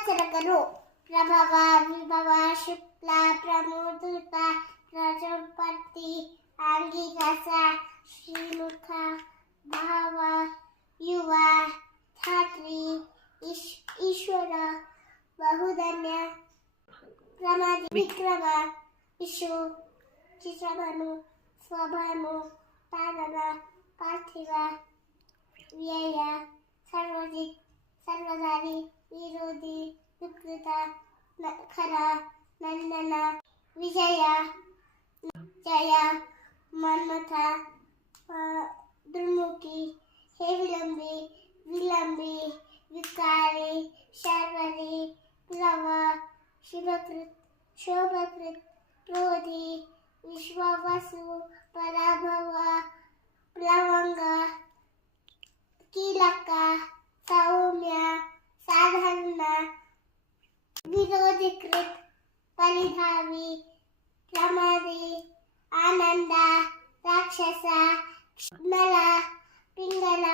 ಸಂವತ್ಸರಕರು ಪ್ರಭವ ವಿಭವ ಶುಕ್ಲ ಪ್ರಮೋದೂತ ರಜೋಪತಿ ಆಂಗಿರಸ ಶ್ರೀಮುಖ ಭಾವ ಯುವ ಧಾತ್ರಿ ಈಶ್ವರ ಬಹುಧನ್ಯ ಪ್ರಮಾದಿ ವಿಕ್ರಮ ವಿಶು ಚಿತ್ರಮನು ಸ್ವಭಾನು ತಾನನ ಪಾರ್ಥಿವ ವ್ಯಯ ಸರ್ವಜಿತ್ ಸರ್ವಧಾರಿ ವಿರೋಧಿ ವಿಕೃತ ಖರ ನಂದನ ವಿಜಯ ಜಯ ಮನ್ಮಥ ದುರ್ಮುಖಿ ಹೇ ವಿಲಂಬಿ ವಿಕಾರಿ ಶರ್ವರಿ ಪ್ಲವ ಶಿವಕೃತ್ ಶೋಭಕೃತ್ ಕ್ರೋಧಿ ವಿಶ್ವವಸು ಪರಾಭವ ಪ್ಲವಂಗ ಕೀಲಕ ಸೌಮ್ಯ ಸಾಧಾರಣ ವಿರೋಧಿಕೃತ್ ಪರಿಧಾವಿ ಪ್ರಮಾದಿ ಆನಂದ ರಾಕ್ಷಸ ನಲ ಪಿಂಗಲ